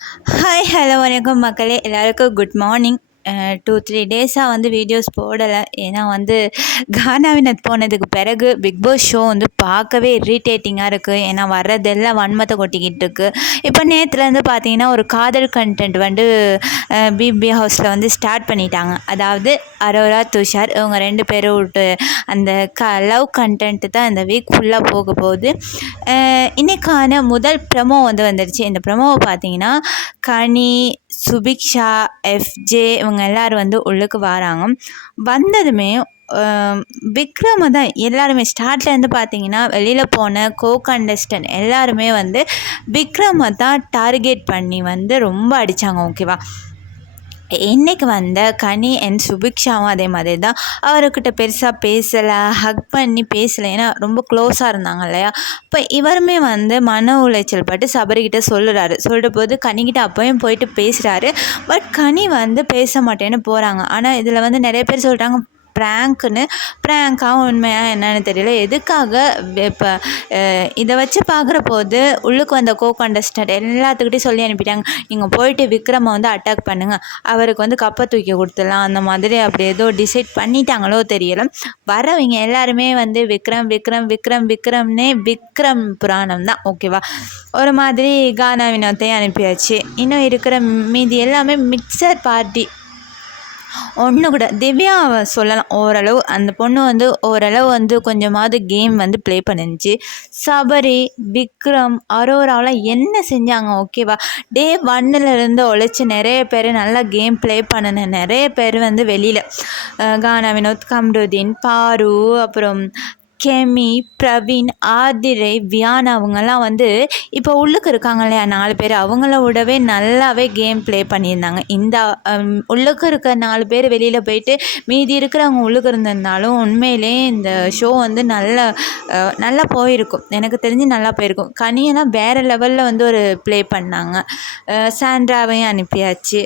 Hi hello வணக்கம் மக்களே, எல்லாருக்கும் குட் மார்னிங். 2-3 டேஸாக வந்து வீடியோஸ் போடலை. ஏன்னா வந்து கானா வினோத் போனதுக்கு பிறகு பிக் பாஸ் ஷோ வந்து பார்க்கவே இரிட்டேட்டிங்காக இருக்குது. ஏன்னா வர்றதெல்லாம் வன்மத்தை கொட்டிக்கிட்டு இருக்கு. இப்போ நேற்றுலேருந்து பார்த்தீங்கன்னா ஒரு காதல் கண்டென்ட் வந்து பிபி ஹவுஸில் வந்து ஸ்டார்ட் பண்ணிட்டாங்க. அதாவது அரோரா துஷார் இவங்க 2 பேரும் விட்டு அந்த லவ் கண்டென்ட்டு தான் இந்த வீக் ஃபுல்லாக போக போகுது. இன்றைக்கான முதல் ப்ரமோ வந்து வந்துடுச்சு. இந்த ப்ரமோவை பார்த்தீங்கன்னா கனி, சுபிக்ஷா, எஃப்ஜே இவங்க எல்லோரும் வந்து உள்ளுக்கு வராங்க. வந்ததுமே விக்ரமை தான் எல்லாருமே ஸ்டார்ட்லேருந்து பார்த்தீங்கன்னா வெளியில் போன கண்டஸ்டன்ட் எல்லாருமே வந்து விக்ரமை தான் டார்கெட் பண்ணி வந்து ரொம்ப அடித்தாங்க. ஓகேவா, இன்றைக்கி வந்த கனி அண்ட் சுபிக்ஷாவும் அதே மாதிரி தான். அவர்கிட்ட பெருசாக பேசலை, ஹக் பண்ணி பேசலை. ஏன்னா ரொம்ப க்ளோஸாக இருந்தாங்க இல்லையா. இப்போ இவருமே வந்து மன உளைச்சல் பட்டு சபரிக்கிட்ட சொல்கிற போது கனிக்கிட்ட அப்போயும் போயிட்டு பேசுகிறாரு. பட் கனி வந்து பேச மாட்டேன்னு போகிறாங்க. ஆனால் இதில் வந்து நிறைய பேர் சொல்கிறாங்க ப்ராங்காக உண்மையாக என்னன்னு தெரியல. எதுக்காக இப்போ இதை வச்சு பார்க்குற போது உள்ளுக்கு வந்த கண்டஸ்டன்ட் எல்லாத்துக்கிட்டையும் சொல்லி அனுப்பிட்டாங்க, நீங்கள் போயிட்டு விக்ரமை வந்து அட்டாக் பண்ணுங்கள், அவருக்கு வந்து கப்பை தூக்கி கொடுத்துடலாம், அந்த மாதிரி அப்படி ஏதோ டிசைட் பண்ணிட்டாங்களோ தெரியலை. வரவங்க எல்லாருமே வந்து விக்ரம்னே விக்ரம் புராணம் தான். ஓகேவா, ஒரு மாதிரி கானா வினோத்தையும் அனுப்பியாச்சு. இன்னும் இருக்கிற மீதி எல்லாமே மிக்சர் பார்ட்டி. ஒன்று கூட திவ்யாவை சொல்லலாம். ஓரளவு அந்த பொண்ணு வந்து ஓரளவு வந்து கொஞ்சமாவது கேம் வந்து ப்ளே பண்ணிருந்துச்சு. சபரி, விக்ரம், அரோராவெலாம் என்ன செஞ்சாங்க? ஓகேவா, டே 1 உழைச்சி நிறைய பேர் நல்லா கேம் ப்ளே பண்ணின நிறைய பேர் வந்து வெளியில் கானா வினோத், கம்ருதீன், பாரு, அப்புறம் கெமி, பிரவீன், ஆதிரை, வியானா அவங்கெல்லாம் வந்து இப்போ உள்ளுக்கு இருக்காங்க இல்லையா 4 பேர், அவங்கள விடவே நல்லாவே கேம் ப்ளே பண்ணியிருந்தாங்க. இந்த உள்ளுக்கு இருக்க 4 பேர் வெளியில் போயிட்டு மீதி இருக்கிறவங்க உள்ளுக்கு இருந்திருந்தாலும் உண்மையிலே இந்த ஷோ வந்து நல்லா போயிருக்கும். எனக்கு தெரிஞ்சு நல்லா போயிருக்கும். கனியெல்லாம் வேறு லெவலில் வந்து ஒரு ப்ளே பண்ணாங்க. சாண்ட்ராவையும் அனுப்பியாச்சு.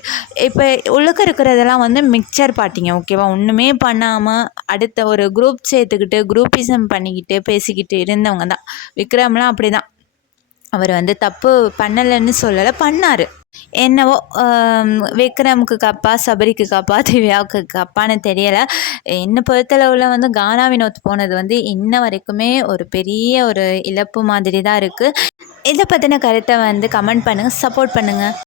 இப்போ உள்ளுக்கு இருக்கிறதெல்லாம் வந்து மிக்சர் பார்ட்டிங்க. ஓகேவா, ஒன்றுமே பண்ணாமல் அடுத்த ஒரு குரூப் சேர்த்துக்கிட்டு குரூப்பிசம் பண்ணிக்கிட்டு பேசிக்கிட்டு இருந்தவங்க தான். விக்ரம்லாம் அப்படி தான். அவர் வந்து தப்பு பண்ணலைன்னு சொல்லலை, பண்ணார். என்னவோ விக்ரமுக்கு கப்பா, சபரிக்கு கப்பா, திவ்யாவுக்கு கப்பான்னு தெரியலை. என்னை பொறுத்தளவில் வந்து கானா வினோத் போனது வந்து இன்ன வரைக்குமே ஒரு பெரிய ஒரு இழப்பு மாதிரி தான் இருக்குது. இதை பற்றின கருத்தை வந்து கமெண்ட் பண்ணுங்கள், சப்போர்ட் பண்ணுங்கள்.